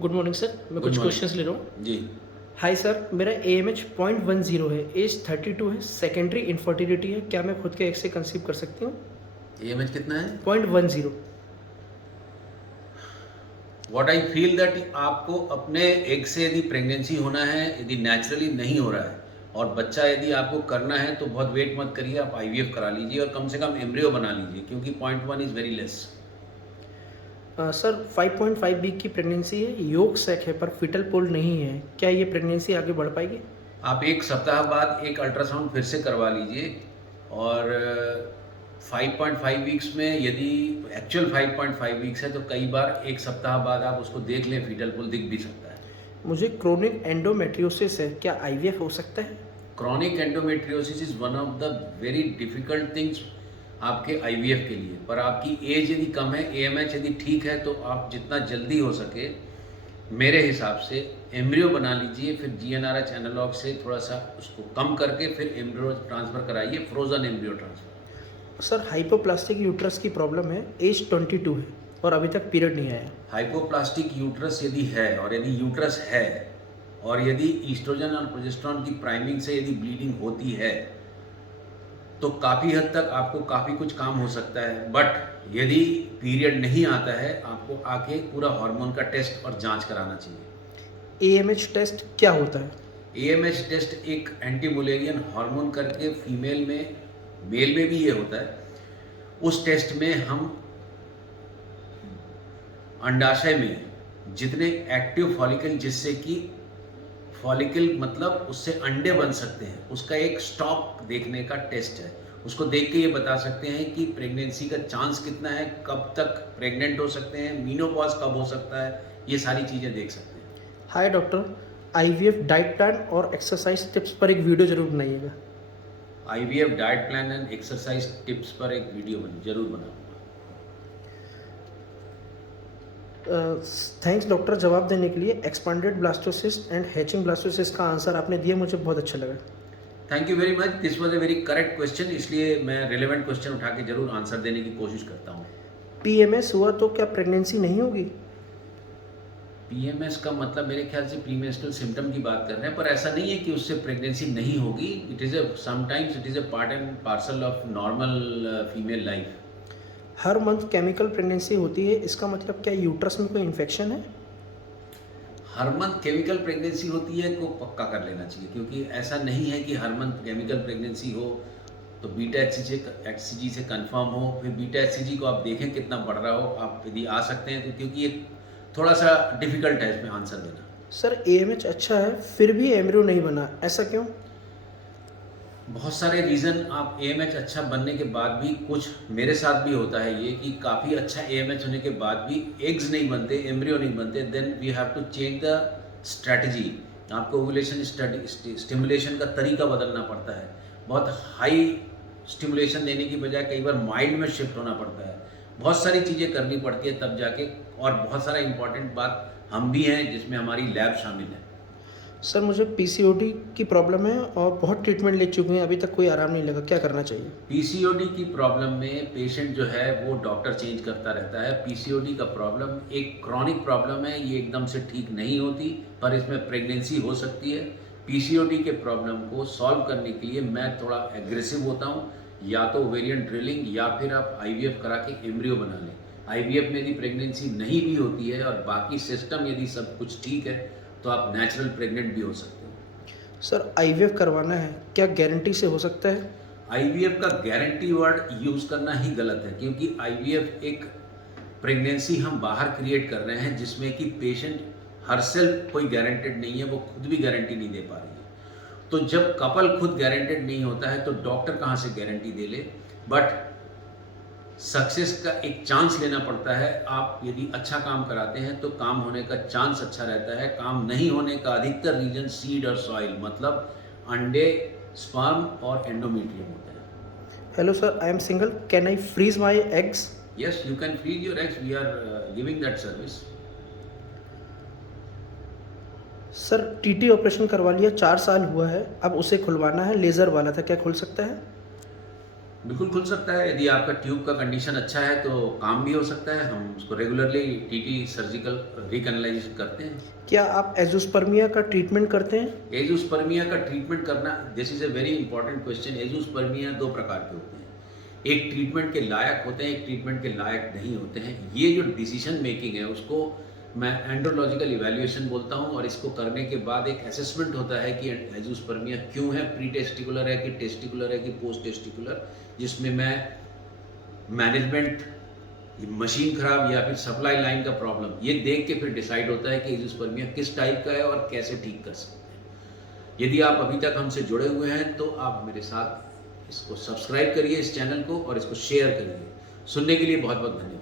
Good morning sir, मैं good कुछ morning questions ले रहा हूँ। जी। हाय सर, मेरा AMH 0.10 है, एज 32 है, सेकेंडरी इनफर्टिलिटी है, क्या मैं खुद के एग से कंसीव कर सकती हूँ? एएमएच कितना है? 0.10। व्हाट आई फील दैट आपको अपने एग से यदि प्रेगनेंसी होना है, यदि नेचुरली नहीं हो रहा है और बच्चा यदि आपको करना है तो बहुत वेट मत करिए, आप आईवीएफ करा लीजिए और कम से कम एम्ब्रियो बना लीजिए, क्योंकि 0.1 is very less. Sir 5.5 week की प्रेगनेंसी है, योग सैक है पर फिटल पोल नहीं है, क्या ये प्रेगनेंसी आगे बढ़ पाएगी? आप 1 सप्ताह बाद एक अल्ट्रासाउंड फिर से करवा लीजिए और 5.5 वीक्स में यदि एक्चुअल 5.5 वीक्स है तो कई बार 1 सप्ताह बाद आप उसको देख लें, फीटल पुल दिख भी सकता है। मुझे क्रोनिक एंडोमेट्रियोसिस है, क्या IVF हो सकता है? Chronic endometriosis is one of the very difficult things आपके आईवीएफ के लिए, पर आपकी एज यदि कम है, एएमएच यदि ठीक है तो आप जितना जल्दी हो सके मेरे हिसाब से एम्ब्रियो बना लीजिए, फिर जीएनआरएच एनालॉग से थोड़ा सा उसको कम करके फिर एम्ब्रियो ट्रांसफ़र कराइए, frozen embryo transfer. Sir hypoplastic uterus की प्रॉब्लम है, एज 22 है और अभी तक पीरियड नहीं आया। हाइपोप्लास्टिक यूट्रस यदि है और यदि यूट्रस है और यदि ईस्ट्रोजन और प्रोजेस्टेरॉन की प्राइमिंग से यदि ब्लीडिंग होती है तो काफ़ी हद तक आपको काफ़ी कुछ काम हो सकता है, बट यदि पीरियड नहीं आता है आपको आके पूरा हार्मोन का टेस्ट और जांच कराना चाहिए। AMH टेस्ट क्या होता है? एएमएच टेस्ट एक एंटी मुलेरियन हार्मोन करके फीमेल में, मेल में भी ये होता है। उस टेस्ट में हम अंडाशय में जितने एक्टिव फॉलिकल, जिससे कि फॉलिकल मतलब उससे अंडे बन सकते हैं, उसका एक स्टॉक देखने का टेस्ट है। उसको देख के ये बता सकते हैं कि प्रेगनेंसी का चांस कितना है, कब तक प्रेग्नेंट हो सकते हैं, मीनोपॉज कब हो सकता है, ये सारी चीज़ें देख सकते हैं। हाय डॉक्टर, IVF डाइट प्लान और एक्सरसाइज टिप्स पर एक वीडियो जरूर बनाइएगा। IVF diet plan and exercise tips पर एक वीडियो जरूर बनाऊंगा। थैंक्स डॉक्टर जवाब देने के लिए। Expanded blastocyst and hatching blastocyst का आंसर आपने दिया, मुझे बहुत अच्छा लगा। Thank you very much, this was a very correct question, इसलिए मैं रिलेवेंट क्वेश्चन उठा के जरूर आंसर देने की कोशिश करता हूँ। PMS हुआ तो क्या प्रेगनेंसी नहीं होगी? पीएमएस का मतलब मेरे ख्याल से प्रीमेंस्ट्रुअल सिम्टम की बात कर रहे हैं, पर ऐसा नहीं है कि उससे प्रेगनेंसी नहीं होगी। It is sometimes it is a part and parcel of normal female life. Her month chemical pregnancy होती है, इसका मतलब क्या यूट्रस में कोई इन्फेक्शन है? हर मंथ केमिकल प्रेगनेंसी होती है को पक्का कर लेना चाहिए, क्योंकि ऐसा नहीं है कि हर मंथ केमिकल प्रेगनेंसी हो तो बीटा एचसीजी से कंफर्म हो, फिर बीटा एचसीजी को आप देखें कितना बढ़ रहा हो, आप यदि आ सकते हैं तो, क्योंकि ये थोड़ा सा डिफिकल्ट है इसमें आंसर देना। सर AMH अच्छा है फिर भी एम्ब्रियो नहीं बना, ऐसा क्यों? बहुत सारे रीज़न, आप एएमएच अच्छा बनने के बाद भी, कुछ मेरे साथ भी होता है ये कि काफ़ी अच्छा एएमएच होने के बाद भी एग्स नहीं बनते, एम्ब्रियो नहीं बनते, then we have to change the strategy. आपको ओवुलेशन स्टिमुलेशन का तरीका बदलना पड़ता है। बहुत हाई स्टिमुलेशन देने की बजाय कई बार माइल्ड में शिफ्ट होना पड़ता है। बहुत सारी चीज़ें करनी पड़ती है तब जाके, और बहुत सारा इंपॉर्टेंट बात हम भी हैं जिसमें हमारी लैब शामिल है। सर मुझे PCOD की प्रॉब्लम है और बहुत ट्रीटमेंट ले चुके हैं, अभी तक कोई आराम नहीं लगा, क्या करना चाहिए? पीसीओडी की प्रॉब्लम में पेशेंट जो है वो डॉक्टर चेंज करता रहता है। पीसीओडी का प्रॉब्लम एक क्रॉनिक प्रॉब्लम है, ये एकदम से ठीक नहीं होती, पर इसमें प्रेगनेंसी हो सकती है। पीसीओडी के प्रॉब्लम को सॉल्व करने के लिए मैं थोड़ा एग्रेसिव होता हूँ, या तो ओवेरियन ड्रिलिंग या फिर आप आईवीएफ करा के एम्ब्रियो बना लें। आईवीएफ में यदि प्रेगनेंसी नहीं भी होती है और बाकी सिस्टम यदि सब कुछ ठीक है तो आप नेचुरल प्रेग्नेंट भी हो सकते हो। सर IVF करवाना है, क्या गारंटी से हो सकता है? आईवीएफ का गारंटी वर्ड यूज़ करना ही गलत है, क्योंकि आईवीएफ एक प्रेगनेंसी हम बाहर क्रिएट कर रहे हैं जिसमें कि पेशेंट हर सेल्फ कोई गारंटेड नहीं है, वो खुद भी गारंटी नहीं दे पा रही है। तो जब कपल खुद गारंटेड नहीं होता है तो डॉक्टर कहाँ से गारंटी दे ले, बट सक्सेस का एक चांस लेना पड़ता है। आप यदि अच्छा काम कराते हैं तो काम होने का चांस अच्छा रहता है। काम नहीं होने का अधिकतर रीजन सीड और सॉइल, मतलब अंडे, स्पर्म और एंडोमेट्रियम होता है। Hello sir, I am single, can I freeze my eggs? Yes, you can freeze your eggs, we are giving that service. Sir TT operation करवा लिया, 4 साल हुआ है, अब उसे खुलवाना है, लेज़र वाला था, क्या खुल सकता है? बिल्कुल खुल सकता है। यदि आपका ट्यूब का कंडीशन अच्छा है तो काम भी हो सकता है। हम उसको रेगुलरली टीटी सर्जिकल रिकैनालाइजेशन करते हैं। क्या आप एज़ोस्पर्मिया का ट्रीटमेंट करते हैं? एज़ोस्पर्मिया का ट्रीटमेंट करना, this is a very important question. Azoospermia 2 प्रकार के होते हैं। एक ट्रीटमेंट के लायक होते हैं, एक ट्रीटमेंट के लायक नहीं होते हैं। ये जो डिसीजन मेकिंग है उसको मैं एंड्रोलॉजिकल इवैल्यूएशन बोलता हूँ, और इसको करने के बाद एक असेसमेंट होता है कि एज़ोस्पर्मिया क्यों है, प्री टेस्टिकुलर है कि टेस्टिकुलर है कि पोस्ट टेस्टिकुलर, जिसमें मैं मैनेजमेंट, मशीन खराब या फिर सप्लाई लाइन का प्रॉब्लम, ये देख के फिर डिसाइड होता है कि एज़ोस्पर्मिया किस टाइप का है और कैसे ठीक कर सकते हैं। यदि आप अभी तक हमसे जुड़े हुए हैं तो आप मेरे साथ इसको सब्सक्राइब करिए, इस चैनल को, और इसको शेयर करिए। सुनने के लिए बहुत बहुत धन्यवाद।